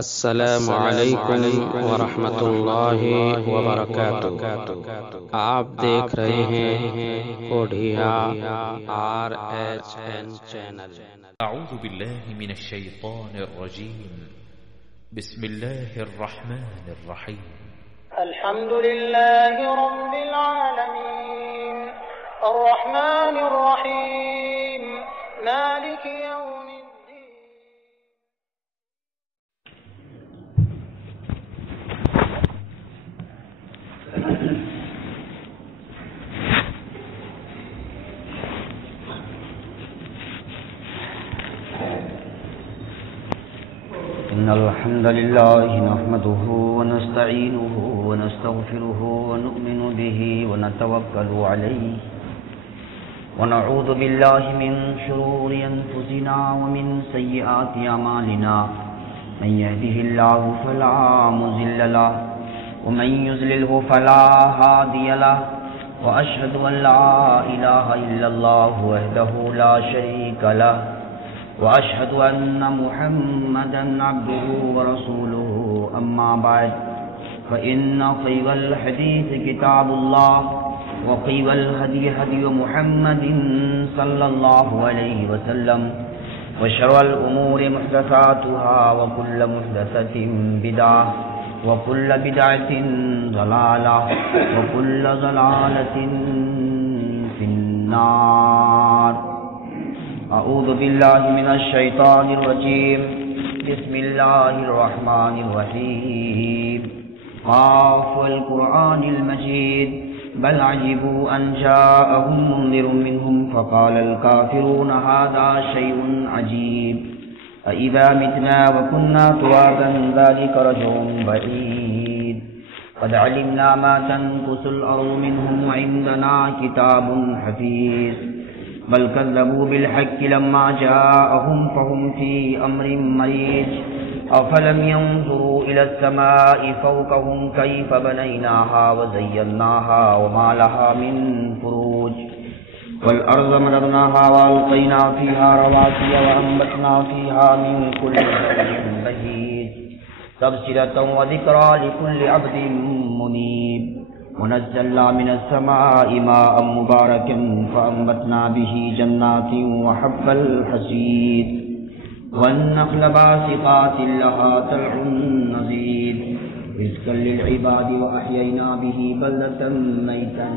السلام علیکم ورحمۃ اللہ وبرکاتہ۔ آپ دیکھ رہے ہیں کوڈھیا RHN چینل۔ اعوذ باللہ من الشیطان الرجیم، بسم اللہ الرحمن الرحیم۔ الحمد للہ رب العالمین الرحمن الرحیم مالک یوم إن الحمد لله نحمده ونستعينه ونستغفره ونؤمن به ونتوكل عليه ونعوذ بالله من شرور أنفسنا ومن سيئات أعمالنا من يهده الله فلا مضل له ومن يضلله فلا هادي له وأشهد أن لا إله إلا الله وحده لا شريك له وأشهد أن محمدا عبده ورسوله أما بعد فإن خير الحديث كتاب الله وخير الهدي هدي محمد صلى الله عليه وسلم وشر الأمور محدثاتها وكل محدثة بدعة وكل بدعة ضلالة وكل ضلالة في النار۔ اعوذ باللہ من الشیطان الرجیم، بسم اللہ الرحمن الرحیم۔ قاف والقرآن المجید بل عجبوا ان جاءهم منذر منهم فقال الكافرون هذا شيء عجيب أإذا متنا وكنا ترابا ذلك رجع بعيد قد علمنا ما تنقص الأرض منهم وعندنا كتاب حفيظ بل كذبوا بالحق لما جاءهم فهم في أمر مريج أفلم ينظروا إلى السماء فوقهم كيف بنيناها وزيناها وما لها من فروج والأرض مددناها وألقينا فيها رواسي وأنبتنا فيها من كل شيء بهيج تبصرة وذكرى لكل عبد منيب ونزلنا من السماء ماء مباركا فأنبتنا به جنات وحب الحصيد والنخل باسقات لها طلع نضيد رزقا للعباد وأحيينا به بلدة ميتا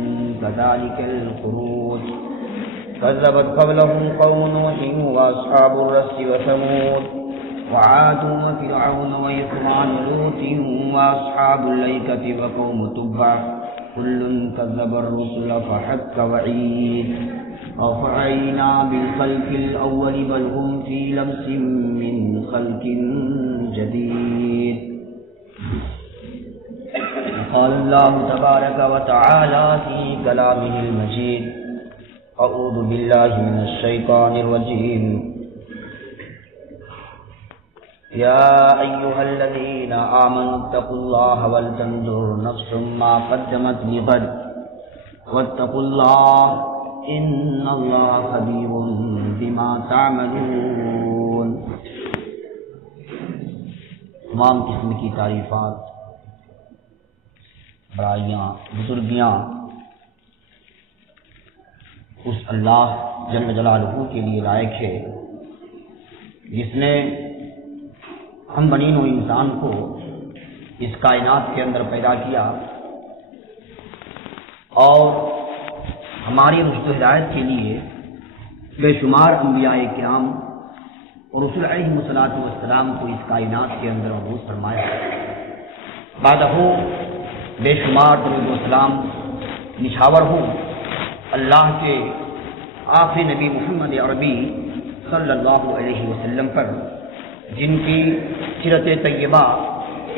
كذلك الخروج كذبت قبلهم قوم نوح وأصحاب الرس وثمود وعاد وفرعون وإخوان لوط وأصحاب الأيكة وقوم تبع كل كذب الرسل فحق وعيد أفعينا بالخلق الأول بل هم في لبس من خلق جديد قال الله تبارك وتعالى في كلامه المجيد أعوذ بالله من الشيطان الرجيم يا أيها الذين آمنوا اتقوا الله ولتنظر نفس ما قدمت لغد واتقوا الله إن الله خبير بما تعملون۔ تمام قسم کی تعریفات، بڑائیاں، بزرگیاں اس اللہ جل جلالہ کے لیے لائق ہے جس نے ہم بنی نوع انسان کو اس کائنات کے اندر پیدا کیا اور ہماری رشد و ہدایت کے لیے بے شمار انبیاء کرام اور رسول علیہ السلام کو اس کائنات کے اندر مبعوث فرمایا۔ بعدہ بے شمار درود و سلام نچھاور ہوں اللہ کے آخری نبی محمد عربی صلی اللہ علیہ وسلم پر، جن کی سیرت طیبہ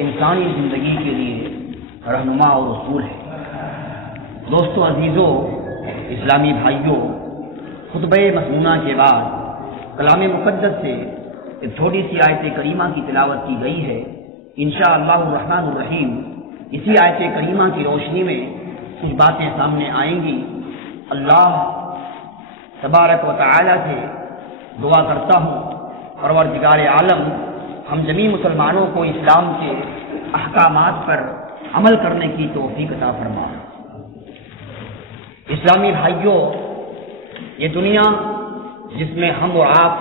انسانی زندگی کے لیے رہنما اور اصول ہے۔ دوستو عزیزو، اسلامی بھائیوں، خطبہ مسنونہ کے بعد کلام مقدس سے ایک تھوڑی سی آیت کریمہ کی تلاوت کی گئی ہے۔ انشاءاللہ الرحمن الرحیم اسی آیت کریمہ کی روشنی میں کچھ باتیں سامنے آئیں گی۔ اللہ تبارک و تعالی سے دعا کرتا ہوں پروردگار عالم ہم جمیع مسلمانوں کو اسلام کے احکامات پر عمل کرنے کی توفیق عطا فرما۔ اسلامی بھائیوں، یہ دنیا جس میں ہم اور آپ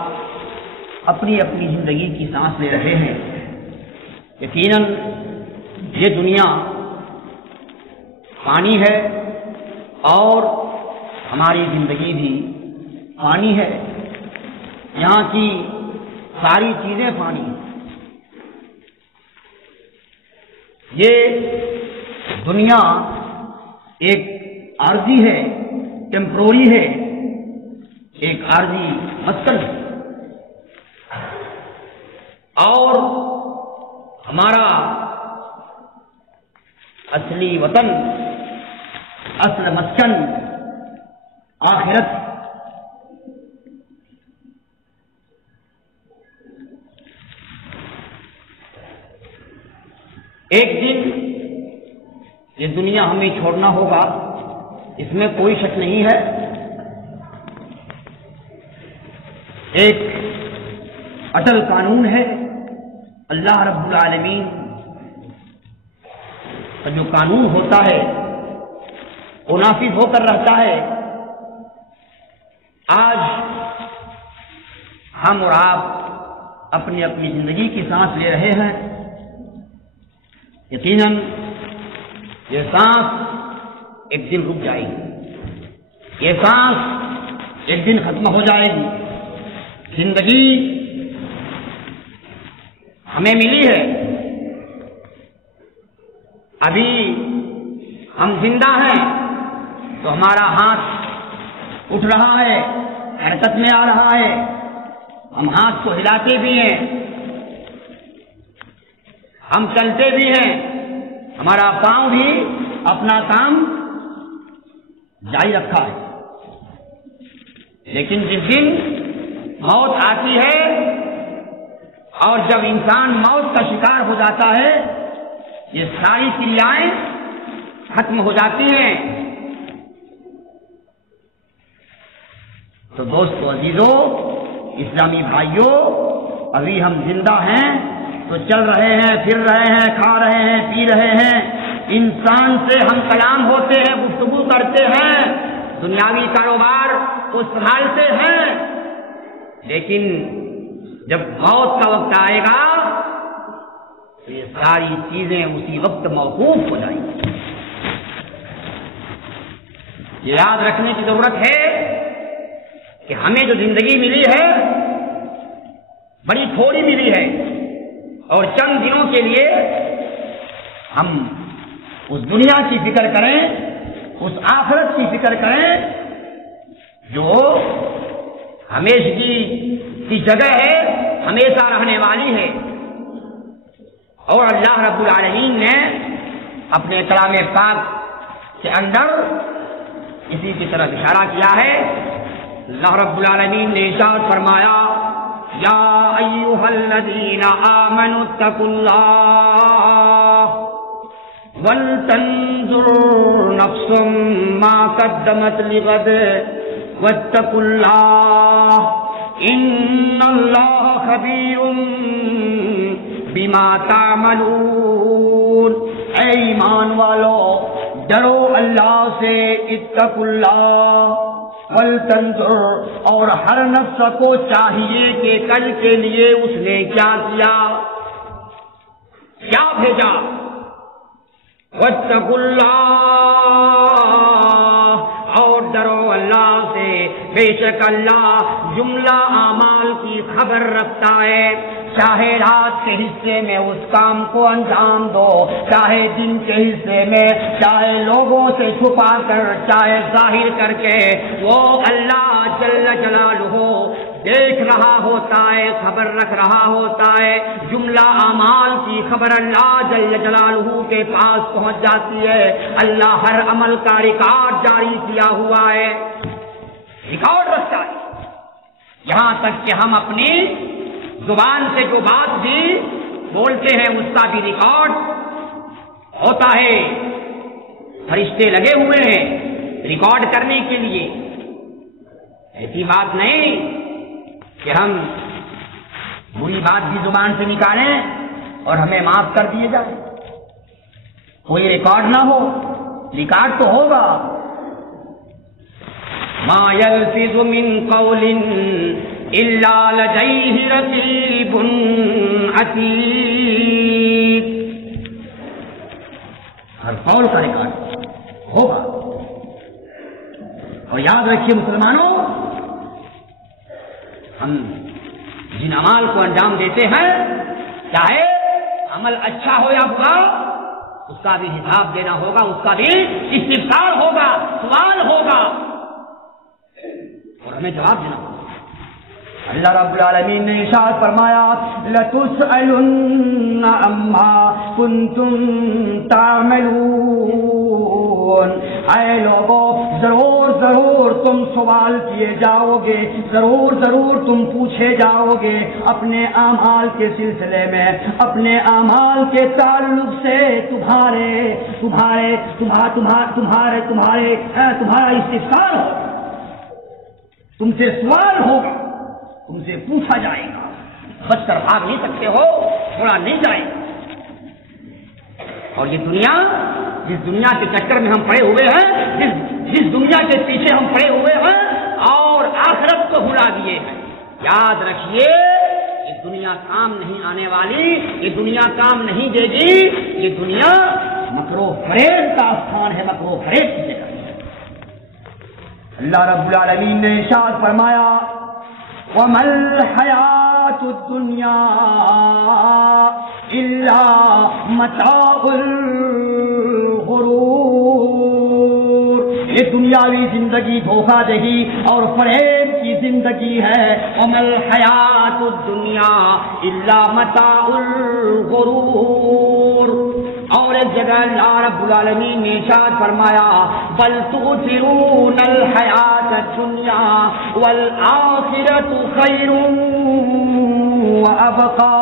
اپنی اپنی زندگی کی سانس لے رہے ہیں، یقیناً یہ دنیا فانی ہے اور ہماری زندگی بھی فانی ہے۔ یہاں کی ساری چیزیں فانی ہیں۔ یہ دنیا ایک عارضی ہے، ٹیمپروری ہے، ایک عارضی مسکن ہے، اور ہمارا اصلی وطن، اصل مسکن آخرت۔ ایک دن یہ دنیا ہمیں چھوڑنا ہوگا، اس میں کوئی شک نہیں ہے۔ ایک اٹل قانون ہے، اللہ رب العالمین کا جو قانون ہوتا ہے وہ نافذ ہو کر رہتا ہے۔ آج ہم اور آپ اپنی اپنی زندگی کی سانس لے رہے ہیں، یقیناً یہ سانس ایک دن رک جائے گی، یہ سانس ایک دن ختم ہو جائے گی۔ زندگی ہمیں ملی ہے، ابھی ہم زندہ ہیں تو ہمارا ہاتھ اٹھ رہا ہے، حرکت میں آ رہا ہے، ہم ہاتھ کو ہلاتے بھی ہیں، ہم چلتے بھی ہیں، ہمارا پاؤں بھی اپنا کام جاری رکھا ہے۔ لیکن جس دن موت آتی ہے اور جب انسان موت کا شکار ہو جاتا ہے، یہ ساری کریائیں ختم ہو جاتی ہیں۔ تو دوستو عزیزو، اسلامی بھائیوں، ابھی ہم زندہ ہیں تو چل رہے ہیں، پھر رہے ہیں، کھا رہے ہیں، پی رہے ہیں، انسان سے ہم کلام ہوتے ہیں، گفتگو کرتے ہیں، دنیاوی کاروبار کو سنبھالتے ہیں، لیکن جب موت کا وقت آئے گا تو یہ ساری چیزیں اسی وقت موقوف ہو جائیں گی۔ یہ یاد رکھنے کی ضرورت ہے کہ ہمیں جو زندگی ملی ہے بڑی تھوڑی ملی ہے، اور چند دنوں کے لیے ہم اس دنیا کی فکر کریں، اس آخرت کی فکر کریں جو ہمیشگی کی جگہ ہے، ہمیشہ رہنے والی ہے۔ اور اللہ رب العالمین نے اپنے کلام پاک کے اندر اسی کی طرف اشارہ کیا ہے۔ اللہ رب العالمین نے ارشاد فرمایا، یا ایھا الذین آمنوا اتقوا اللہ ولتنظر نفس ما قدمت لغد واتقوا اللہ ان اللہ خبیر بما تعملون۔ اے ایمان والو، ڈرو اللہ سے، اتقوا اللہ ولتنظر، اور ہر نفس کو چاہیے کہ کل کے لیے اس نے کیا کیا، کیا بھیجا۔ واتقوا اللہ، اور ڈرو اللہ سے، بے شک اللہ جملہ اعمال کی خبر رکھتا ہے۔ چاہے رات کے حصے میں اس کام کو انجام دو، چاہے دن کے حصے میں، چاہے لوگوں سے چھپا کر، چاہے ظاہر کر کے، وہ اللہ جل جلالہ دیکھ رہا ہوتا ہے، خبر رکھ رہا ہوتا ہے۔ جملہ اعمال کی خبر اللہ جل جلالہ کے پاس پہنچ جاتی ہے۔ اللہ ہر عمل کا ریکارڈ جاری کیا ہوا ہے، ریکارڈ رکھتا ہے، یہاں تک کہ ہم اپنی زبان سے جو بات بھی بولتے ہیں اس کا بھی ریکارڈ ہوتا ہے۔ فرشتے لگے ہوئے ہیں ریکارڈ کرنے کے لیے۔ ایسی بات نہیں کہ ہم بری بات بھی زبان سے نکالیں اور ہمیں معاف کر دیے جائے، کوئی ریکارڈ نہ ہو، ریکارڈ تو ہوگا. ما یلفظ من قول الا لدیہ رقیب عتید. ہر قول کا ریکارڈ ہوگا. اور یاد رکھیے مسلمانوں، ہم جن اعمال کو انجام دیتے ہیں، چاہے عمل اچھا ہو یا برا، اس کا بھی حساب دینا ہوگا، اس کا بھی استفسار ہوگا، سوال ہوگا اور ہمیں جواب دینا ہوگا. اللہ رب العالمین نے ارشاد فرمایا لَتُسْأَلُنَّ عَمَّا كُنتُمْ تَعْمَلُونَ. اے لوگوں، ضرور تم سوال کیے جاؤ گے، ضرور تم پوچھے جاؤ گے اپنے اعمال کے سلسلے میں، اپنے اعمال کے تعلق سے تمہارا استفسار ہوگا، تم سے سوال ہوگا، تم سے پوچھا جائے گا. بچ کر بھاگ نہیں سکتے ہو، چھوڑا نہیں جائے گا. اور یہ دنیا، جس دنیا کے چکر میں ہم پڑے ہوئے ہیں، جس دنیا کے پیچھے ہم پڑے ہوئے ہیں اور آخرت کو بھلا دیے ہیں، یاد رکھیے یہ دنیا کام نہیں آنے والی، یہ دنیا کام نہیں دے گی. یہ دنیا مکر و فریب کا استھان ہے، مکر و فریب کی جگہ. اللہ رب العالمین نے ارشاد فرمایا وَمَا الْحَيَاةُ الدُّنْيَا إِلَّا مَتَاعُ الْغُرُورِ. یہ دنیاوی زندگی دھوکہ دہی اور فریب کی زندگی ہے. وَمَا الْحَيَاةُ الدُّنْيَا إِلَّا مَتَاعُ الْغُرُورِ. اور ایک جگہ اللہ رب العالمین نے ارشاد فرمایا بل تؤثرون الحیات الدنیا والآخرۃ خیر وابقا.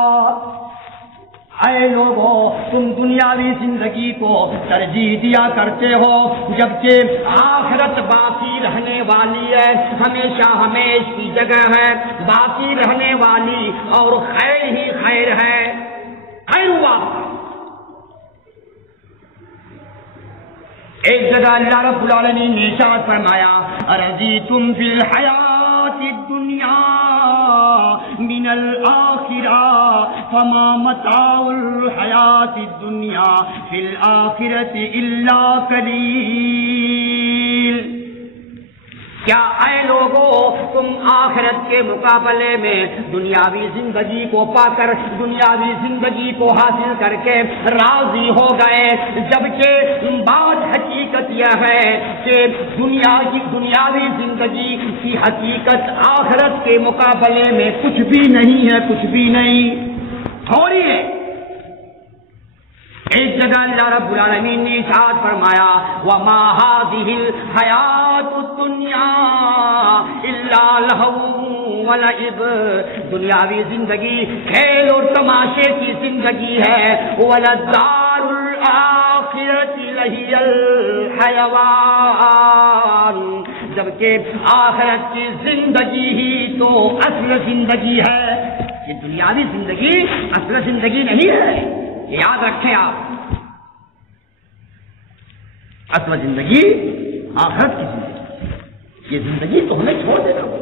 اے لوگوں، تم دنیاوی زندگی کو ترجیح دیا کرتے ہو جبکہ آخرت باقی رہنے والی ہے، ہمیشہ ہمیش کی جگہ ہے، باقی رہنے والی اور خیر ہی خیر ہے. خیر ہوا. ایک جگہ اللہ رب العالمین نے ارشاد فرمایا ارضیتم فی الحیات الدنیا من الآخرہ فما متاع الحیات الدنیا فی الآخرۃ الا قلیل. کیا اے لوگوں، تم آخرت کے مقابلے میں دنیاوی زندگی کو پا کر، دنیاوی زندگی کو حاصل کر کے راضی ہو گئے، جبکہ بات حقیقت یہ ہے کہ دنیاوی زندگی کی حقیقت آخرت کے مقابلے میں کچھ بھی نہیں ہے، کچھ بھی نہیں، تھوڑی ہے. ایک جگہ اللہ رب العالمین نے ارشاد فرمایا وما هذه الحیات الدنیا الا لہو ولعب. دنیاوی زندگی کھیل اور تماشے کی زندگی ہے. وللدار الآخرۃ لہی الحیوان. جبکہ آخرت کی زندگی ہی تو اصل زندگی ہے. یہ دنیاوی زندگی اصل زندگی نہیں ہے، یاد رکھیں آپ. اصل زندگی آخرت کی زندگی. یہ زندگی تو ہمیں چھوڑ دینا ہوگا.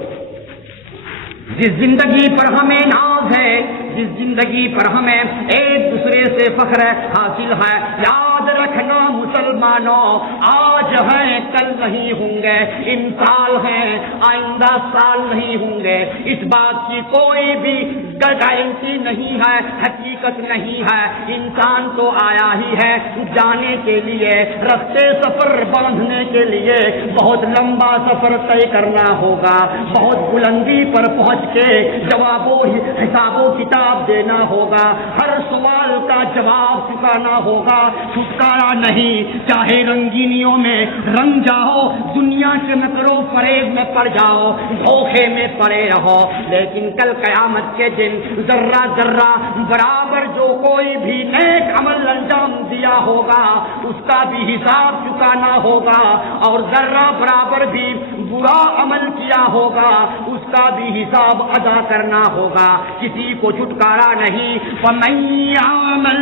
جس زندگی پر ہمیں ناز ہے، جس زندگی پر ہمیں ایک دوسرے سے فخر حاصل ہے، یاد رکھنا مسلمانوں، آج ہیں کل نہیں ہوں گے، ان سال ہیں آئندہ سال نہیں ہوں گے. اس بات کی کوئی بھی گارنٹی نہیں ہے، حقیقت نہیں ہے. انسان تو آیا ہی ہے جانے کے لیے، رستے سفر باندھنے کے لیے بہت لمبا سفر طے کرنا ہوگا، بہت بلندی پر پہنچ کے جواب و حساب و کتاب دینا ہوگا، ہر سوال کا جواب چکانا ہوگا. چھٹکارا نہیں، چاہے رنگینیوں میں رنگ جاؤ، دنیا کے مکر و فریب میں پڑ جاؤ، دھوکے میں پڑے رہو، لیکن کل قیامت کے دن ذرہ ذرہ برابر جو کوئی بھی نیک عمل انجام دیا کیا ہوگا اس کا بھی حساب چکانا ہوگا، اور ذرہ برابر بھی برا عمل کیا ہوگا اس کا بھی حساب ادا کرنا ہوگا، کسی کو چھٹکارا نہیں۔ فَمَن يَعْمَلْ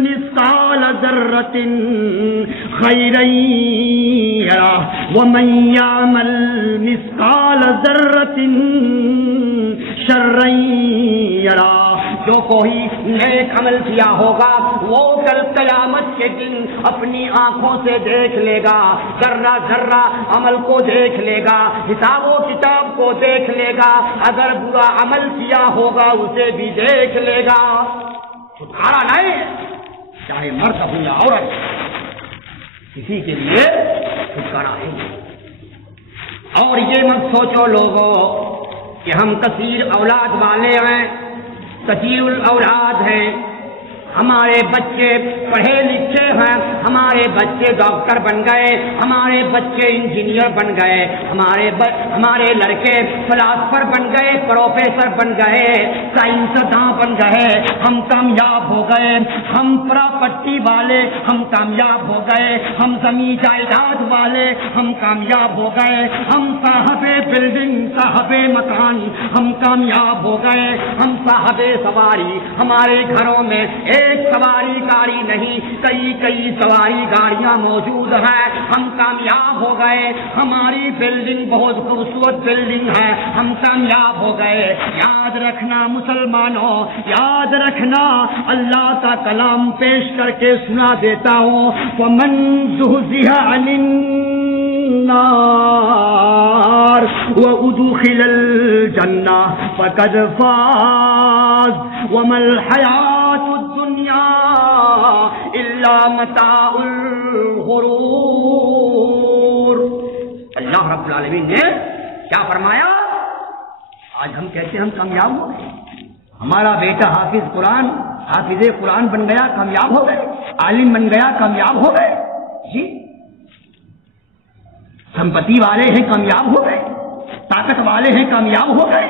مِثْقَالَ ذَرَّةٍ خَيْرًا يَرَهُ وَمَن يَعْمَلْ مِثْقَالَ ذَرَّةٍ شَرًّا يَرَهُ، جو کوئی نیک عمل کیا ہوگا وہ کل قیامت کے دن اپنی آنکھوں سے دیکھ لے گا، ذرہ ذرہ عمل کو دیکھ لے گا، حساب و کتاب کو دیکھ لے گا، اگر برا عمل کیا ہوگا اسے بھی دیکھ لے گا۔ چھٹکارا نہیں، چاہے مرد ہو یا عورت، کسی کے لیے چھٹکارا نہیں۔ اور یہ مت سوچو لوگوں کہ ہم کثیر اولاد والے ہیں، کثیر الاولاد ہیں، ہمارے بچے پڑھے لکھے ہیں، ہمارے بچے ڈاکٹر بن گئے، ہمارے بچے انجینئر بن گئے، ہمارے لڑکے فلاسفر بن گئے، پروفیسر بن گئے، سائنسداں بن گئے، ہم کامیاب ہو گئے، ہم پراپرٹی والے ہم کامیاب ہو گئے، ہم زمین جائیداد والے ہم کامیاب ہو گئے، ہم صاحب بلڈنگ صاحب مکان ہم کامیاب ہو گئے، ہم صاحب سواری، ہمارے گھروں میں ایک سواری گاڑی نہیں کئی سواری گاڑیاں موجود ہیں، ہم کامیاب ہو گئے، ہماری بلڈنگ بہت خوبصورت بلڈنگ ہے، ہم کامیاب ہو گئے۔ یاد رکھنا مسلمانوں، یاد رکھنا، اللہ کا کلام پیش کر کے سنا دیتا ہوں، وَمَن زُحْزِحَ عَنِ النَّارِ وَأُدْخِلَ الْجَنَّةَ فَقَدْ فَازَ وَمَا الْحَيَاةُ الدُّنْيَا إِلَّا مَتَاعُ الْغُرُورِ۔ اللہ رب العالمین نے کیا فرمایا؟ آج ہم کہتے ہیں ہم کامیاب ہو گئے، ہمارا بیٹا حافظ قرآن بن گیا، کامیاب ہو گئے، عالم بن گیا، کامیاب ہو گئے، جی سمپتی والے ہیں کامیاب ہو گئے، طاقت والے ہیں کامیاب ہو گئے،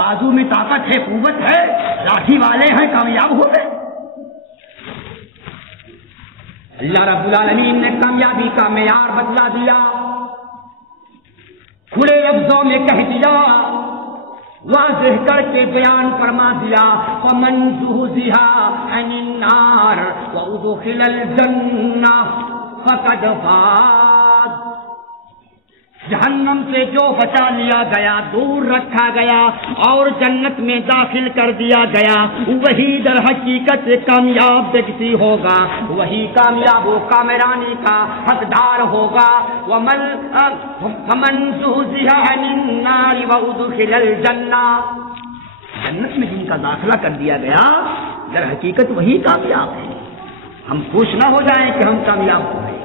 بازو میں طاقت ہے، قوت ہے، لاٹھی والے ہیں کامیاب ہو گئے۔ اللہ رب العالمین نے کامیابی کا معیار بتلا دیا، کھلے لفظوں میں کہہ دیا، واضح کر کے بیان فرما دیا، وَمَن زُحْزِحَ عَنِ النَّارِ وَأُدْخِلَ الْجَنَّةَ فَقَدْ فَازَ۔ جہنم سے جو بچا لیا گیا، دور رکھا گیا اور جنت میں داخل کر دیا گیا، وہی در حقیقت کامیاب ویکتی ہوگا، وہی کامیاب و کامرانی کا حقدار ہوگا۔ وَمَن زُحْزِحَ عَنِ النَّارِ وَأُدْخِلَ الْجَنَّةَ، جنت میں جن کا داخلہ کر دیا گیا در حقیقت وہی کامیاب ہے۔ ہم خوش نہ ہو جائیں کہ ہم کامیاب ہو گئے،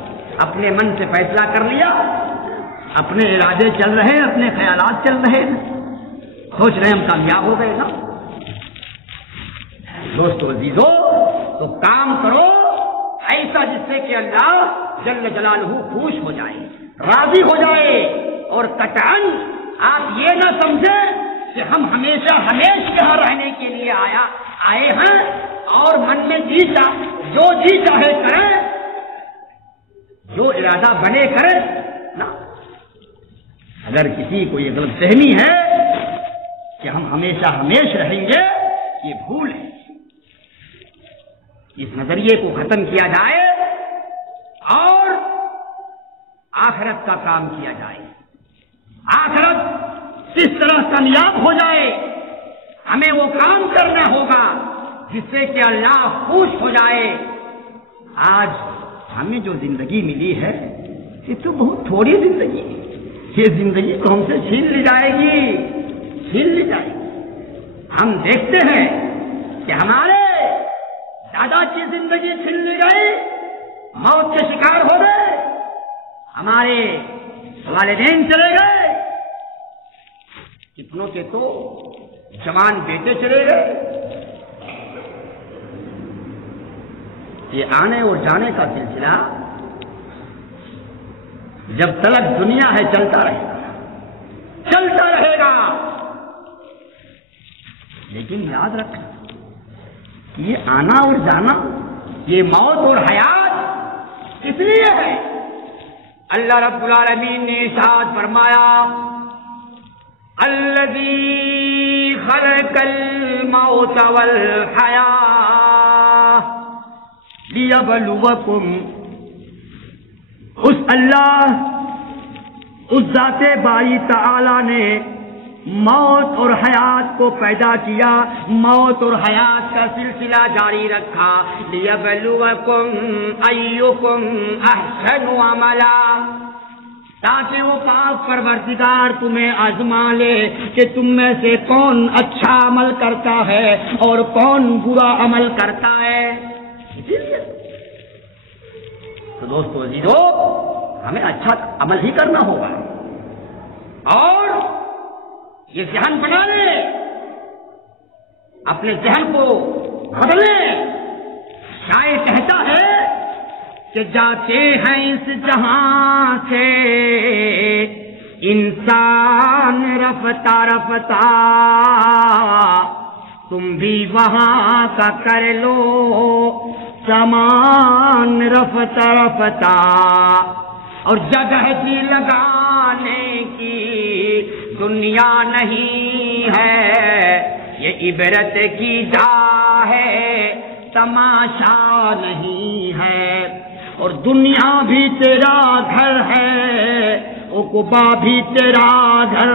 اپنے من سے فیصلہ کر لیا، اپنے ارادے چل رہے ہیں، اپنے خیالات چل رہے ہیں، سوچ رہے ہیں ہم کامیاب ہو گئے نا۔ دوستو عزیزو، تو کام کرو ایسا جس سے کہ اللہ جل جلالہ خوش ہو جائے، راضی ہو جائے، اور قطعاً آپ یہ نہ سمجھیں کہ ہم ہمیشہ یہاں رہنے کے لیے آئے ہیں اور من میں جو چاہے کریں، جو ارادہ بنے کریں نا۔ اگر کسی کو یہ غلط فہمی ہے کہ ہم ہمیشہ رہیں گے، یہ بھول ہے۔ اس نظریے کو ختم کیا جائے اور آخرت کا کام کیا جائے، آخرت کس طرح کامیاب ہو جائے، ہمیں وہ کام کرنا ہوگا جس سے کہ اللہ خوش ہو جائے۔ آج ہمیں جو زندگی ملی ہے یہ تو بہت تھوڑی زندگی ہے، یہ زندگی تو ہم سے چھین لی جائے گی۔ ہم دیکھتے ہیں کہ ہمارے دادا کی زندگی چھین لی گئی، موت کے شکار ہو گئے، ہمارے والدین چلے گئے، کتنوں کے تو جوان بیٹے چلے گئے۔ یہ آنے اور جانے کا سلسلہ جب تلک دنیا ہے چلتا رہے گا، لیکن یاد رکھنا یہ آنا اور جانا، یہ موت اور حیات، کس لیے ہے؟ اللہ رب العالمین نے ارشاد فرمایا الذی خلق الموت والحیاۃ لیبلوکم، اس اللہ، اس ذات باری تعالی نے موت اور حیات کو پیدا کیا، موت اور حیات کا سلسلہ جاری رکھا، لیبلوکم ایکم احسن عملا، تاکہ وہ پاک پروردگار تمہیں آزما لے کہ تم میں سے کون اچھا عمل کرتا ہے اور کون برا عمل کرتا ہے۔ تو دوستو عزیزو، ہمیں اچھا عمل ہی کرنا ہوگا اور یہ ذہن بنا لیں، اپنے ذہن کو بدلیں۔ شاعر کہتا ہے کہ جاتے ہیں اس جہاں سے انسان رفتہ رفتہ، تم بھی وہاں کا کر لو سامان رفتہ رفتہ، اور جگہ جی لگانے کی دنیا نہیں ہے، یہ عبرت کی جا ہے تماشا نہیں ہے، اور دنیا بھی تیرا گھر ہے، عقبیٰ بھی تیرا گھر،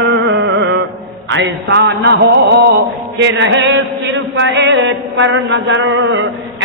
ایسا نہ ہو کہ رہے صرف ایک پر نظر۔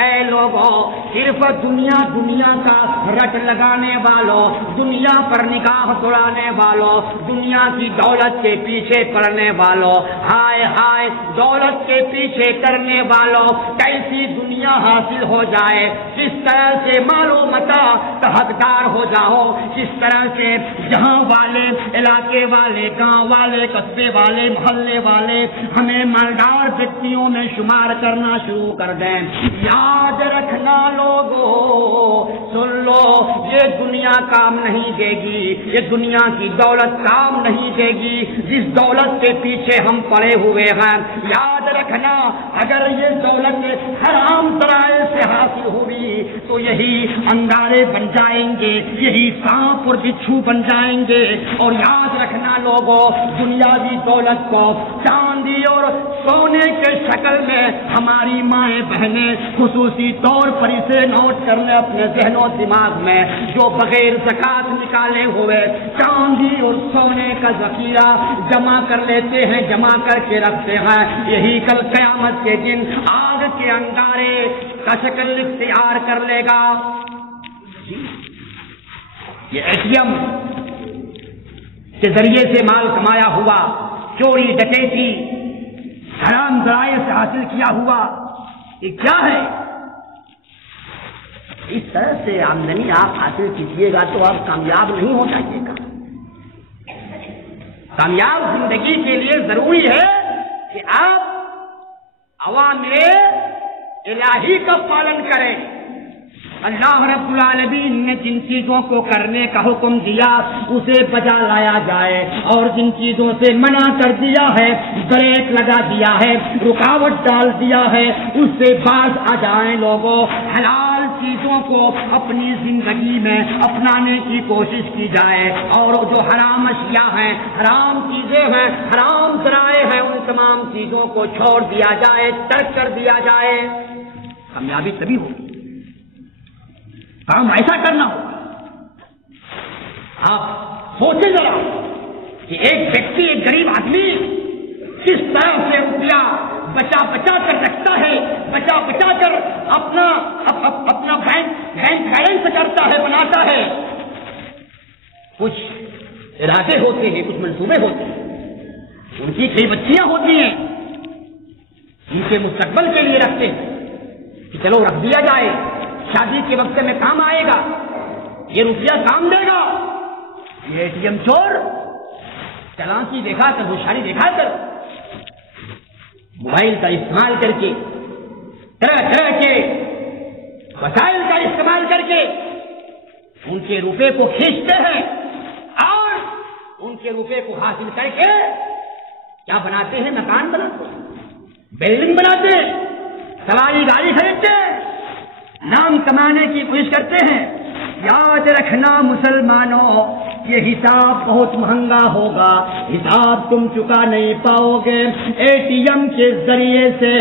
اے لوگوں، صرف دنیا دنیا کا رٹ لگانے والوں، دنیا پر نگاہ دوڑانے والوں، دنیا کی دولت کے پیچھے پڑنے والوں، ہائے ہائے دولت کے پیچھے کرنے والوں، کیسی دنیا حاصل ہو جائے، جس طرح سے مال و متاع کا حقدار ہو جاؤ، جس طرح سے جہاں والے، علاقے والے، گاؤں والے، قصبے والے، محلے والے ہمیں مالدار ویکتیوں میں شمار کرنا شروع کر دیں۔ یاد رکھنا لوگوں، سن لو، یہ دنیا کام نہیں دے گی، یہ دنیا کی دولت کام نہیں دے گی جس دولت کے پیچھے ہم پڑے ہوئے ہیں۔ یاد رکھنا، اگر یہ دولت حرام ذرائع سے حاصل ہوئی تو یہی انگارے بن جائیں گے، یہی سانپ اور بچھو بن جائیں گے۔ اور یاد رکھنا لوگوں، دنیاوی دولت کو چاندی اور سونے کے شکل میں ہماری مائیں بہنیں خصوصی طور پر اسے نوٹ کر لیں اپنے ذہن و دماغ میں، جو بغیر زکات نکالے ہوئے چاندی اور سونے کا ذخیرہ جمع کر لیتے ہیں، جمع کر کے رکھتے ہیں، یہی کل قیامت کے دن آگ کے انگارے کا شکل اختیار کر لے گا۔ یہ اے ٹی ایم کے ذریعے سے مال کمایا ہوا، چوری ڈکیتی حرام ذرائع سے حاصل کیا ہوا، یہ کیا ہے؟ اس طرح سے آمدنی آپ حاصل کیجیے گا تو آپ کامیاب نہیں ہو جائیے گا۔ کامیاب زندگی کے لیے ضروری ہے کہ آپ عوامر الہی کا پالن کریں۔ اللہ رب العالمین نے جن چیزوں کو کرنے کا حکم دیا اسے بجا لایا جائے، اور جن چیزوں سے منع کر دیا ہے، بریک لگا دیا ہے، رکاوٹ ڈال دیا ہے، اس سے باز آ جائیں لوگوں۔ حلال چیزوں کو اپنی زندگی میں اپنانے کی کوشش کی جائے، اور جو حرام اشیاء ہیں، حرام چیزیں ہیں، حرام ذرائع ہیں، ان تمام چیزوں کو چھوڑ دیا جائے، ترک کر دیا جائے۔ کامیابی تبھی ہوگی، کام ایسا کرنا ہوگا۔ آپ سوچیں ذرا کہ ایک ویکتی، ایک غریب آدمی کس طرح سے روپیہ بچا بچا کر رکھتا ہے، بچا بچا کر اپنا بینک بیلنس کرتا ہے، بناتا ہے۔ کچھ ارادے ہوتے ہیں، کچھ منصوبے ہوتے ہیں، ان کی کئی بچیاں ہوتی ہیں، ان کے مستقبل کے لیے رکھتے ہیں کہ چلو رکھ دیا جائے، شادی کے وقت میں کام آئے گا، یہ روپیہ کام دے گا۔ یہ اے ٹی ایم چور چلاکی دیکھا کر، ہوشیاری دیکھا کر، موبائل کا استعمال کر کے، طرح طرح کے وسائل کا استعمال کر کے ان کے روپے کو کھینچتے ہیں، اور ان کے روپے کو حاصل کر کے کیا بناتے ہیں؟ مکان بناتے ہیں، بلڈنگ بناتے ہیں، سواری گاڑی خریدتے ہیں، نام کمانے کی کوشش کرتے ہیں، یاد رکھنا مسلمانوں، یہ حساب بہت مہنگا ہوگا، حساب تم چکا نہیں پاؤ گے۔ ATM کے ذریعے سے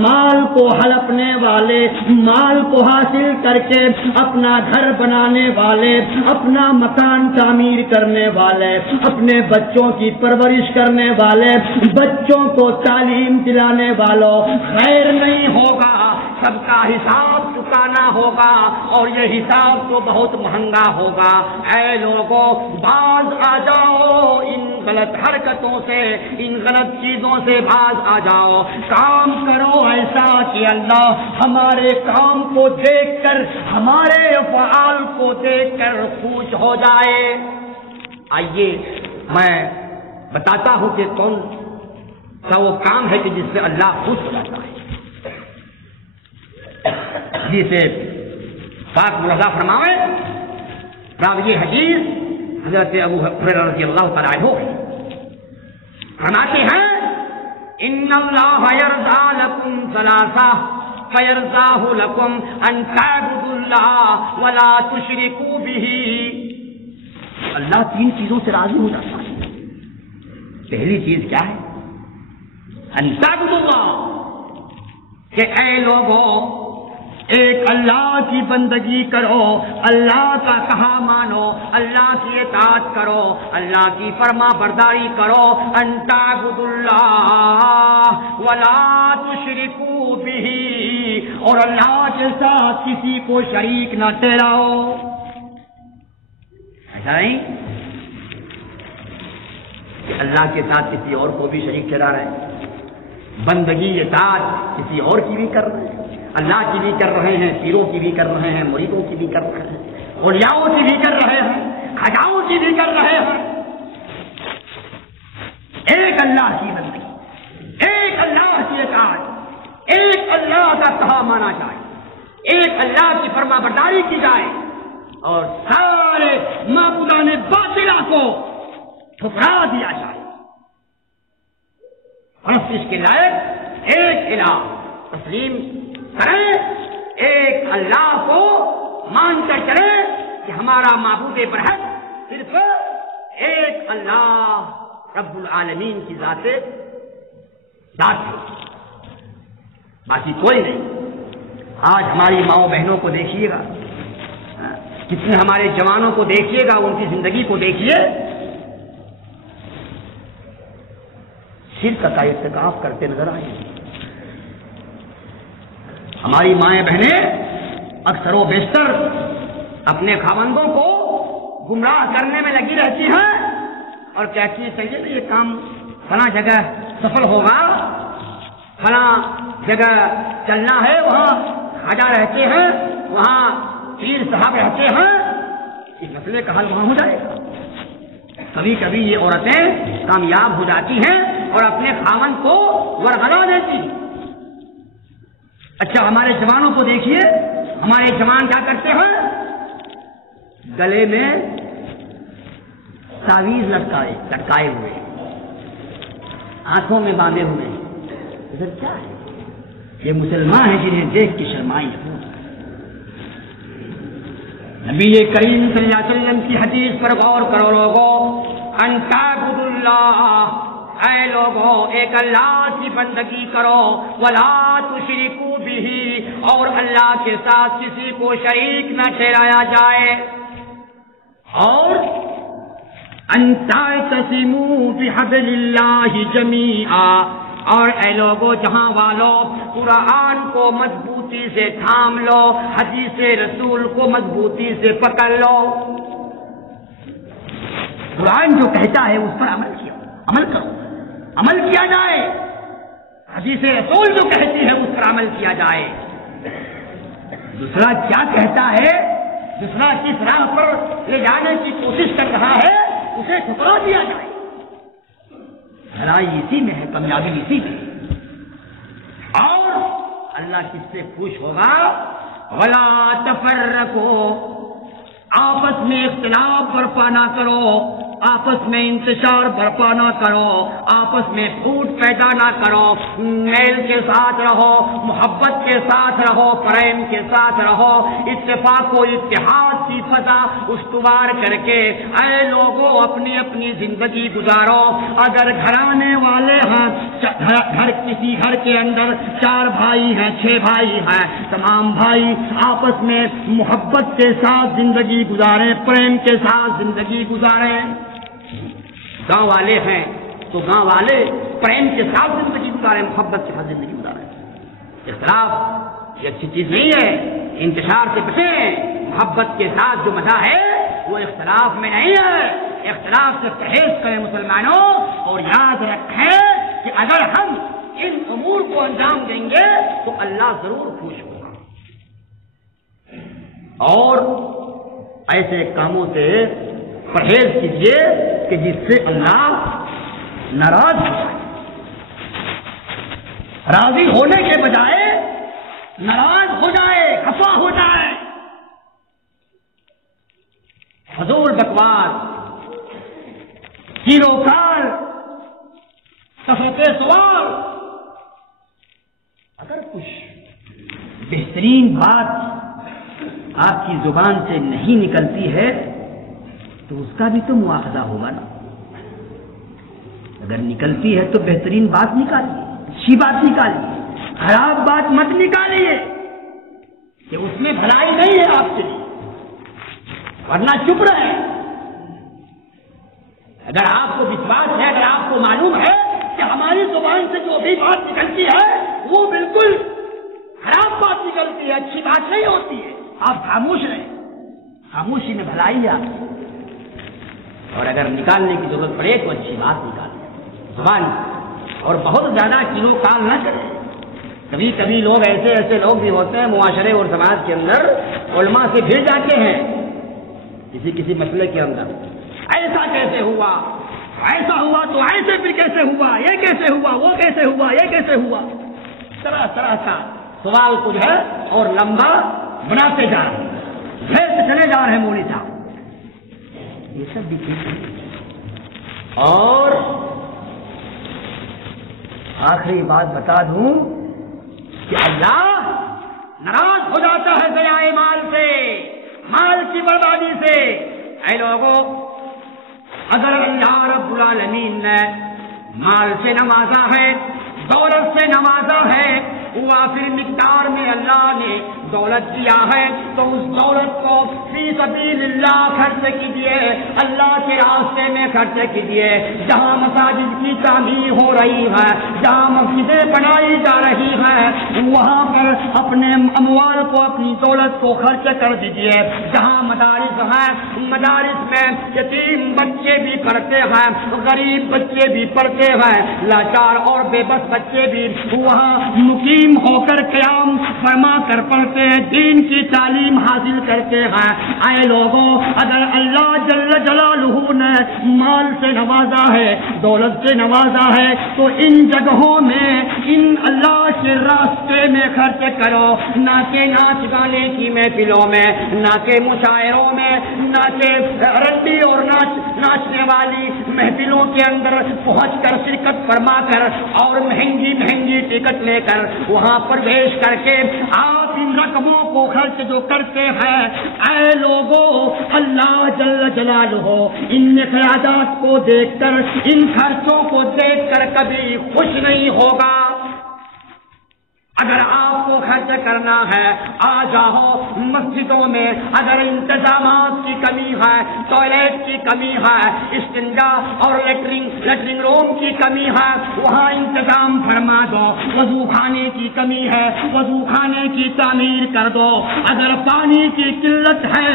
مال کو ہڑپنے والے، مال کو حاصل کر کے اپنا گھر بنانے والے، اپنا مکان تعمیر کرنے والے، اپنے بچوں کی پرورش کرنے والے، بچوں کو تعلیم دلانے والوں خیر نہیں ہوگا، سب کا حساب چکانا ہوگا، اور یہ حساب تو بہت مہنگا ہوگا۔ اے لوگوں، باز آ جاؤ ان غلط حرکتوں سے، ان غلط چیزوں سے باز آ جاؤ، کام کرو ایسا کہ اللہ ہمارے کام کو دیکھ کر، ہمارے افعال کو دیکھ کر خوش ہو جائے۔ آئیے میں بتاتا ہوں کہ کون سا وہ کام ہے کہ جس سے اللہ خوش ہو جاتا ہے۔ جسے پاک مرضا فرمائے، راوی حدیث حضرت ابو ہریرہ رضی اللہ تعالیٰ عنہ فرماتے ہیں، ان اللہ یرضی لکم ثلاثہ فیرضاہ لکم ان تعبدوا اللہ ولا تشرکوا بہ۔ اللہ 3 چیزوں سے راضی ہو جاتا ہے۔ پہلی چیز کیا ہے؟ ان تعبدوا اللہ، کہ اے لوگوں ایک اللہ کی بندگی کرو، اللہ کا کہا مانو، اللہ کی اطاعت کرو، اللہ کی فرما برداری کرو۔ ان تعبدوا اللہ ولا تشرکوا بہ، اور اللہ کے ساتھ کسی کو شریک نہ ٹھہراؤ۔ ایسا نہیں کہ اللہ کے ساتھ کسی اور کو بھی شریک ٹھہرا رہے ہیں، بندگی اطاعت کسی اور کی بھی کر رہے ہیں، اللہ کی بھی کر رہے ہیں، پیروں کی بھی کر رہے ہیں، مریدوں کی بھی کر رہے ہیں، اولیاؤں کی بھی کر رہے ہیں، خواجاؤں کی بھی کر رہے ہیں۔ ایک اللہ کی بندگی، ایک اللہ کی اطاعت، ایک اللہ کا کہا مانا جائے، ایک اللہ کی فرما برداری کی جائے، اور سارے معبودان باطلہ کو ٹھکرا دیا جائے۔ پرستش کے لائق ایک الہ تسلیم کریں، ایک اللہ کو مان کر چلیں کہ ہمارا معبود برحق صرف ایک اللہ رب العالمین کی ذات ہے، باقی کوئی نہیں۔ آج ہماری ماؤں بہنوں کو دیکھیے گا، کتنے ہمارے جوانوں کو دیکھیے گا، ان کی زندگی کو دیکھیے، شرک کا ارتکاب کرتے نظر آئیں گے۔ ہماری مائیں بہنیں اکثر و بیشتر اپنے خاوندوں کو گمراہ کرنے میں لگی رہتی ہیں اور کہتی ہے چلیے نا یہ کام فلاں جگہ سفل ہوگا، فلاں جگہ چلنا ہے، وہاں خواجہ رہتے ہیں، وہاں پیر صاحب رہتے ہیں، اس مسئلے کا حل وہاں ہو جائے گا۔ کبھی کبھی یہ عورتیں کامیاب ہو جاتی ہیں اور اپنے خاوند کو ورغلا دیتی ہیں۔ اچھا ہمارے جوانوں کو دیکھیے، ہمارے جوان کیا کرتے ہیں؟ گلے میں تعویذ لٹکائے ہوئے، آنکھوں میں باندھے ہوئے، ادھر کیا ہے؟ یہ مسلمان ہیں جنہیں دیکھ کے شرمائیں۔ نبی کریم صلی اللہ علیہ وسلم کی حدیث پر غور کرو لوگوں، ان تعبدوا اللہ، اے لوگوں ایک اللہ کی بندگی کرو، ولا تشرکوا بہ، اور اللہ کے ساتھ کسی کو شریک نہ ٹھہرایا جائے، اور ان تعتصموا بحبل اللہ جمیعا، اور اے لوگوں جہاں والوں قرآن کو مضبوطی سے تھام لو، حدیث رسول کو مضبوطی سے پکڑ لو۔ قرآن جو کہتا ہے اس پر عمل کرو، عمل کیا جائے، حدیث رسول جو کہتی ہے اس پر عمل کیا جائے۔ دوسرا کیا کہتا ہے، دوسرا کس راہ پر لے جانے کی کوشش کر رہا ہے، اسے ٹھکرا دیا جائے۔ بھلائی اسی میں ہے، کامیابی اسی میں ہے، اور اللہ کس سے خوش ہوگا؟ ولا تفرقوا، آپس میں اختلاف برپا نہ کرو، آپس میں انتشار برپا نہ کرو، آپس میں پھوٹ پیدا نہ کرو، میل کے ساتھ رہو، محبت کے ساتھ رہو، پریم کے ساتھ رہو، اتفاق و اتحاد کی فضا استوار کر کے اے لوگوں اپنی اپنی زندگی گزارو۔ اگر گھرانے والے ہیں، کسی گھر کے اندر 4 بھائی ہیں، 6 بھائی ہیں، تمام بھائی آپس میں محبت کے ساتھ زندگی گزاریں، پریم کے ساتھ زندگی گزاریں۔ گاؤں والے ہیں تو گاؤں والے پریم کے ساتھ زندگی گزاریں، محبت کے ساتھ زندگی گزاریں۔ اختلاف یہ اچھی چیز نہیں ہے، انتشار سے بچیں۔ محبت کے ساتھ جو مزہ ہے وہ اختلاف میں نہیں ہے، اختلاف سے پرہیز کریں مسلمانوں، اور یاد رکھیں کہ اگر ہم ان امور کو انجام دیں گے تو اللہ ضرور خوش ہوگا۔ اور ایسے کاموں سے پرہیز کیجیے کہ جس سے اللہ ناراض ہو جائے، راضی ہونے کے بجائے ناراض ہو جائے، خفا ہو جائے۔ فضول بکواس، کیروکار، سوال، اگر کچھ بہترین بات آپ کی زبان سے نہیں نکلتی ہے تو اس کا بھی تو مواخذہ ہوگا نا۔ اگر نکلتی ہے تو بہترین بات نکالیے، اچھی بات نکالیے، خراب بات مت نکالیے کہ اس میں بھلائی نہیں ہے آپ کے لیے، ورنہ چپ رہے۔ اگر آپ کو وشواس ہے، اگر آپ کو معلوم ہے کہ ہماری زبان سے جو بھی بات نکلتی ہے وہ بالکل خراب بات نکلتی ہے، اچھی بات نہیں ہوتی ہے، آپ خاموش رہیں، خاموشی میں بھلائی ہے آپ کو۔ اور اگر نکالنے کی ضرورت پڑے تو اچھی بات نکالیں زبان، اور بہت زیادہ کلو کال نہ کریں۔ کبھی کبھی لوگ ایسے لوگ بھی ہوتے ہیں معاشرے اور سماج کے اندر، علماء سے بھیڑ جاتے ہیں کسی مسئلے کے اندر، ایسا کیسے ہوا، ایسا ہوا تو ایسے پھر کیسے ہوا، یہ کیسے ہوا، وہ کیسے ہوا، یہ کیسے ہوا، طرح کا سوال کچھ ہے اور لمبا بناتے جا رہے ہیں، بھیجتے چلے جا رہے ہیں مولوی صاحب، یہ سب بھی ٹھیک ہے۔ اور آخری بات بتا دوں کہ اللہ ناراض ہو جاتا ہے ضیاء مال سے، مال کی بربادی سے۔ اے لوگوں، اگر اللہ رب العالمین نے مال سے نوازا ہے، دولت سے نوازا ہے، وافر مقدار میں اللہ نے دولت دیا ہے، تو اس دولت کو فی سبیل اللہ خرچ کیجیے، اللہ کے راستے میں خرچ کیجیے۔ جہاں مساجد کی تعمیر ہو رہی ہے، جہاں مسجدیں بنائی جا رہی ہیں، وہاں پر اپنے اموال کو، اپنی دولت کو خرچ کر دیجیے۔ جہاں مدارس ہیں، مدارس میں یتیم بچے بھی پڑھتے ہیں، غریب بچے بھی پڑھتے ہیں، لاچار اور بے بس بچے بھی وہاں مقیم ہو کر قیام فرما کر پڑھتے ہیں، دین کی تعلیم حاصل کرتے ہیں۔ اے لوگوں، اگر اللہ جل جلالہ نے مال سے نوازا ہے، دولت سے نوازا ہے، تو ان جگہوں میں، ان اللہ کے راستے میں خرچ کرو، نہ کہ ناچ گانے کی محفلوں میں، نہ کہ مشاعروں میں، نہ کہ رنڈی اور ناچنے والی محفلوں کے اندر پہنچ کر شرکت فرما کر اور مہنگی ٹکٹ لے کر وہاں پرویش کر کے آپ ان رقموں کو خرچ جو کرتے ہیں، اے لوگوں، اللہ جل جلالہ ان اخراجات کو دیکھ کر، ان خرچوں کو دیکھ کر کبھی خوش نہیں ہوگا۔ اگر آپ کو خرچ کرنا ہے، آ جاؤ مسجدوں میں، اگر انتظامات کی کمی ہے، ٹوائلٹ کی کمی ہے، استنجا اور لیٹرنگ روم کی کمی ہے، وہاں انتظام فرما دو۔ وضو خانے کی کمی ہے، وضو خانے کی تعمیر کر دو۔ اگر پانی کی قلت ہے،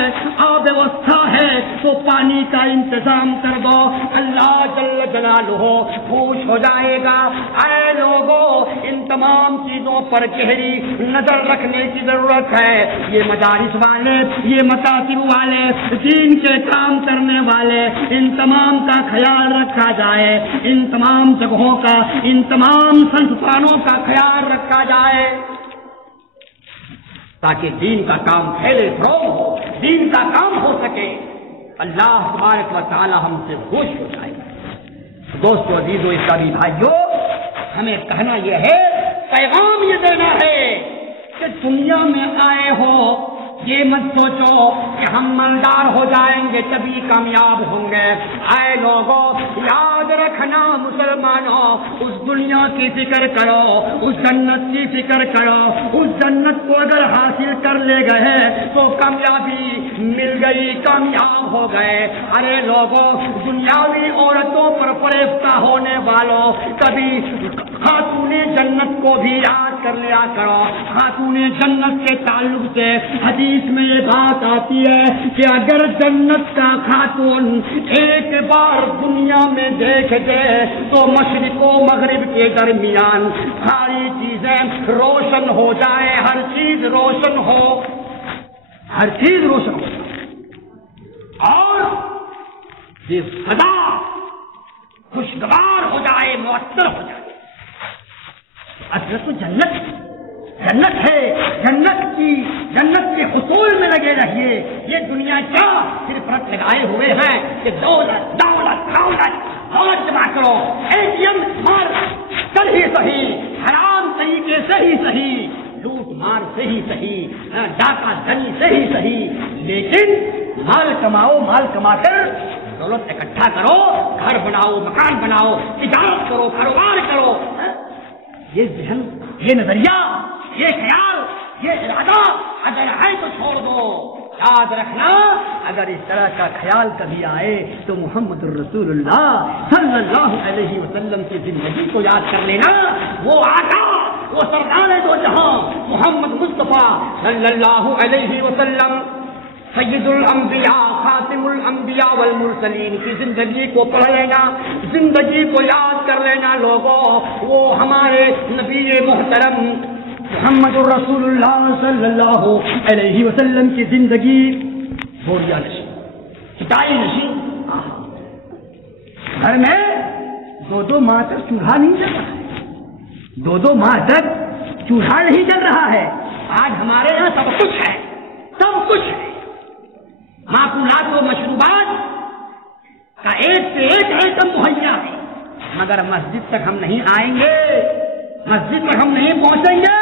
آب ویوستھا ہے، تو پانی کا انتظام کر دو۔ اللہ جل جلالہ خوش ہو جائے گا۔ اے لوگوں، ان تمام چیزوں پر گہری نظر رکھنے کی ضرورت ہے۔ یہ مدارس والے، یہ مکاتب والے، دین کے کام کرنے والے، ان تمام کا خیال رکھا جائے، ان تمام جگہوں کا، ان تمام سنستھانوں کا خیال رکھا جائے، تاکہ دین کا کام پھیلے، فروغ ہو، دین کا کام ہو سکے۔ اللہ تبارک و تعالی ہم سے خوش ہو جائے گا۔ دوستو عزیزو اسلامی بھائیو، ہمیں کہنا یہ ہے، پیغام یہ دینا ہے کہ دنیا میں آئے ہو یہ مت سوچو کہ ہم مالدار ہو جائیں گے تبھی کامیاب ہوں گے۔ اے لوگوں، یاد رکھنا مسلمانوں، اس دنیا کی فکر کرو، اس جنت کی فکر کرو۔ اس جنت کو اگر حاصل کر لے گئے تو کامیابی مل گئی، کامیاب ہو گئے۔ ارے لوگوں، دنیاوی عورتوں پر فریفتہ ہونے والوں، کبھی خاتون جنت کو بھی یاد کر لیا کرو۔ خاتون جنت کے تعلق سے حدیث میں یہ بات آتی ہے کہ اگر جنت کا خاتون ایک بار دنیا میں دیکھ دے تو مشرق و مغرب کے درمیان ساری چیزیں روشن ہو جائے، ہر چیز روشن ہو، ہر چیز روشن ہو، اور یہ فضا خوشگوار ہو جائے، معطر ہو جائے۔ اصل تو جنت ہے، جنت کے حصول میں لگے رہیے۔ یہ دنیا کیا صرف رت لگائے ہوئے ہیں کہ دولت دولت دولت دولت جمع کرو، ATM مار کر ہی صحیح، حرام طریقے سے ہی صحیح، لوٹ مار سے ہی صحیح، ڈاکہ دنی سے ہی صحیح، لیکن مال کماؤ، مال کما کر دولت اکٹھا کرو، گھر بناؤ، مکان بناؤ، تجارت کرو، کاروبار کرو۔ یہ ذہن، یہ نظریہ، یہ خیال، یہ ارادہ اگر ہے تو چھوڑ دو۔ یاد رکھنا، اگر اس طرح کا خیال کبھی آئے تو محمد الرسول اللہ صلی اللہ علیہ وسلم کی زندگی کو یاد کر لینا۔ وہ آقا، وہ سرکار دو جہاں محمد مصطفیٰ صلی اللہ علیہ وسلم سید الانبیاء خاتم الانبیاء والمرسلین کی زندگی کو پڑھ لینا، زندگی کو یاد کر لینا لوگوں۔ وہ ہمارے نبی محترم محمد الرسول اللہ صلی اللہ علیہ وسلم کی زندگی بوریا نشین، چٹائی نشین، گھر میں دو ماہ تک چولہا نہیں جل رہا ہے، دو ماہ تک چولہا نہیں جل رہا ہے۔ آج ہمارے یہاں سب کچھ ہے، سب کچھ ہے، معقولات و مشروبات کا ایک سے ایک آئٹم مہیا ہے، مگر مسجد تک ہم نہیں آئیں گے، مسجد تک ہم نہیں پہنچیں گے۔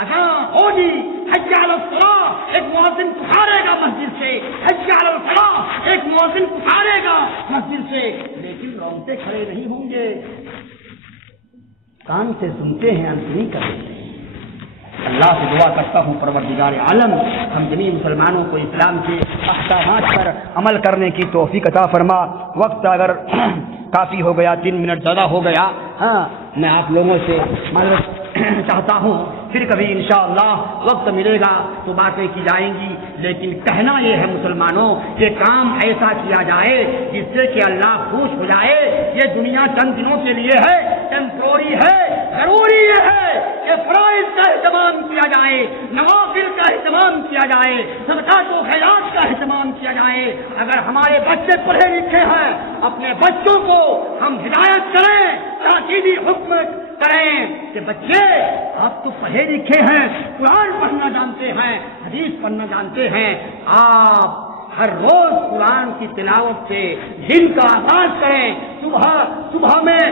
اذان ہوگی، حی علی الصلاۃ، ایک مؤذن پکارے گا مسجد سے، حی علی الفلاح، ایک مؤذن پکارے گا مسجد سے، لیکن رونگٹے کھڑے نہیں ہوں گے، کان سے سنتے ہیں، ہم نہیں کرتے۔ اللہ سے دعا کرتا ہوں پروردگار عالم ہم جمیع مسلمانوں کو اسلام کے احکامات پر عمل کرنے کی توفیق عطا فرما۔ وقت اگر کافی ہو گیا، 3 منٹ زیادہ ہو گیا، میں آپ لوگوں سے معذرت چاہتا ہوں، پھر کبھی انشاءاللہ وقت ملے گا تو باتیں کی جائیں گی، لیکن کہنا یہ ہے مسلمانوں کہ کام ایسا کیا جائے جس سے کہ اللہ خوش ہو جائے۔ یہ دنیا چند دنوں کے لیے ہے، ٹیمپروری ہے، ضروری یہ ہے کہ فرائض کا اہتمام کیا جائے، نوافل کا اہتمام کیا جائے، صدقات و خیرات کا اہتمام کیا جائے۔ اگر ہمارے بچے پڑھے لکھے ہیں، اپنے بچوں کو ہم ہدایت کریں، تاکیدی حکم کریں کہ بچے آپ تو پڑھے لکھے ہیں، قرآن پڑھنا جانتے ہیں، حدیث پڑھنا جانتے ہیں، آپ ہر روز قرآن کی تلاوت سے دن کا آغاز کریں، صبح میں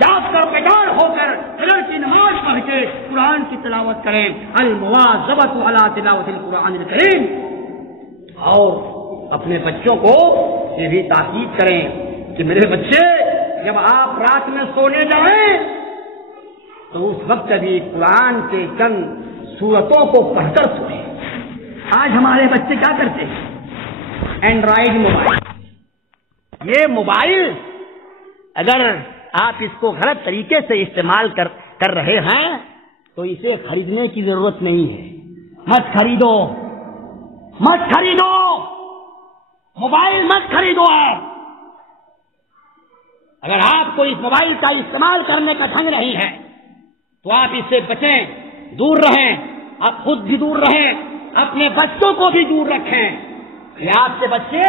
جاگ کر بیدار ہو کر فجر کی نماز پڑھ کے قرآن کی تلاوت کریں، المواظبۃ علی تلاوت القرآن الکریم۔ اور اپنے بچوں کو یہ بھی تاکید کریں کہ میرے بچے جب آپ رات میں سونے جائیں تو اس وقت بھی قرآن کے چند سورتوں کو پڑھ کر سوئیں۔ آج ہمارے بچے کیا کرتے ہیں؟ اینڈرائڈ موبائل، یہ موبائل اگر آپ اس کو غلط طریقے سے استعمال کر رہے ہیں تو اسے خریدنے کی ضرورت نہیں ہے، مت خریدو، مت خریدو، موبائل مت خریدو۔ اگر آپ کو اس موبائل کا استعمال کرنے کا ڈھنگ نہیں ہے تو آپ اس سے بچیں، دور رہیں، آپ خود بھی دور رہیں، اپنے بچوں کو بھی دور رکھیں۔ یہ آپ سے بچے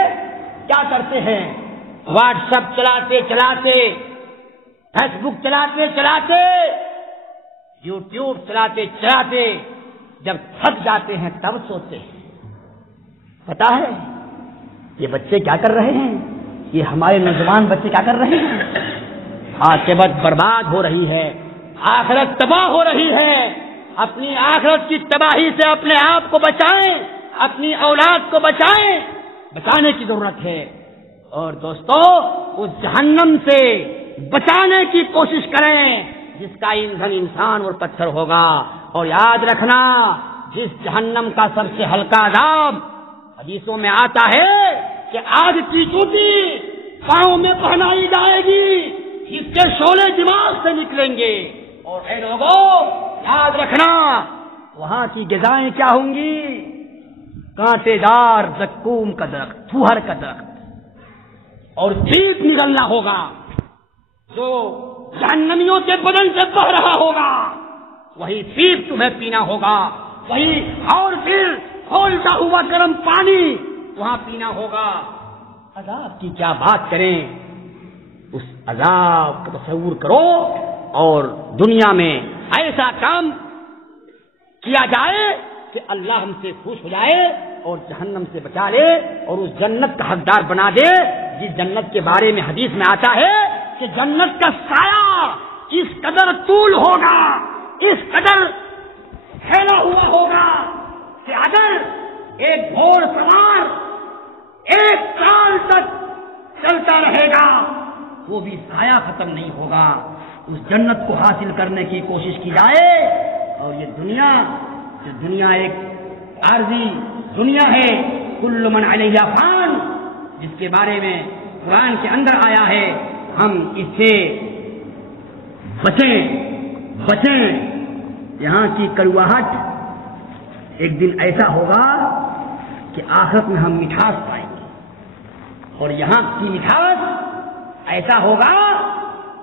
کیا کرتے ہیں؟ واٹس ایپ چلاتے چلاتے، فیس بک چلاتے چلاتے، یوٹیوب چلاتے چلاتے جب تھک جاتے ہیں تب سوتے ہیں۔ پتا ہے یہ بچے کیا کر رہے ہیں؟ یہ ہمارے نوجوان بچے کیا کر رہے ہیں؟ عاقبت برباد ہو رہی ہے، آخرت تباہ ہو رہی ہے۔ اپنی آخرت کی تباہی سے اپنے آپ کو بچائیں، اپنی اولاد کو بچائیں، بچانے کی ضرورت ہے۔ اور دوستو اس جہنم سے بچانے کی کوشش کریں جس کا ایندھن انسان اور پتھر ہوگا۔ اور یاد رکھنا جس جہنم کا سب سے ہلکا عذاب حدیثوں میں آتا ہے کہ آگ کی چوٹی پاؤں میں پہنائی جائے گی، اس کے شعلے دماغ سے نکلیں گے۔ اور اے لوگوں یاد رکھنا وہاں کی غذائیں کیا ہوں گی؟ کانٹے دار زقوم کا درخت، پھوہر کا درخت، اور پیپ نکلنا ہوگا جو جہنمیوں کے بدن سے بہ رہا ہوگا، وہی پیپ تمہیں پینا ہوگا، وہی اور پھر کھولتا ہوا گرم پانی وہاں پینا ہوگا۔ عذاب کی کیا بات کریں، اس عذاب کا تصور کرو اور دنیا میں ایسا کام کیا جائے کہ اللہ ہم سے خوش ہو جائے اور جہنم سے بچا لے اور اس جنت کا حقدار بنا دے جس جنت کے بارے میں حدیث میں آتا ہے کہ جنت کا سایہ اس قدر طول ہوگا، اس قدر پھیلا ہوا ہوگا کہ اگر ایک گھوڑ سوار 1 سال تک چلتا رہے گا وہ بھی سایہ ختم نہیں ہوگا۔ اس جنت کو حاصل کرنے کی کوشش کی جائے۔ اور یہ دنیا، جو دنیا ایک عارضی دنیا ہے، کل من علیہا فان، جس کے بارے میں قرآن کے اندر آیا ہے، ہم اس سے بچیں۔ یہاں کی کڑواہٹ ایک دن ایسا ہوگا کہ آخرت میں ہم مٹھاس پائیں گے، اور یہاں کی مٹھاس ایسا ہوگا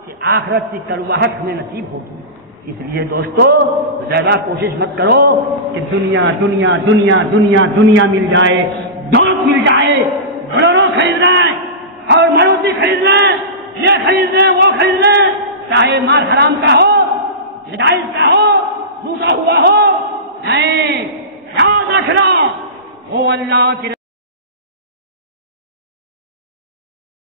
کہ آخرت کی کڑواہٹ ہمیں نصیب ہوگی۔ اس لیے دوستو زیادہ کوشش مت کرو کہ دنیا دنیا دنیا دنیا دنیا مل جائے، دولت مل جائے، بلورو خرید لیں اور مروتی خرید لیں، یہ خرید لیں وہ خرید لیں، چاہے مال حرام کا ہو، جائز کا ہو، ٹوٹا ہوا ہو، نہیں، یاد رکھنا وہ اللہ کی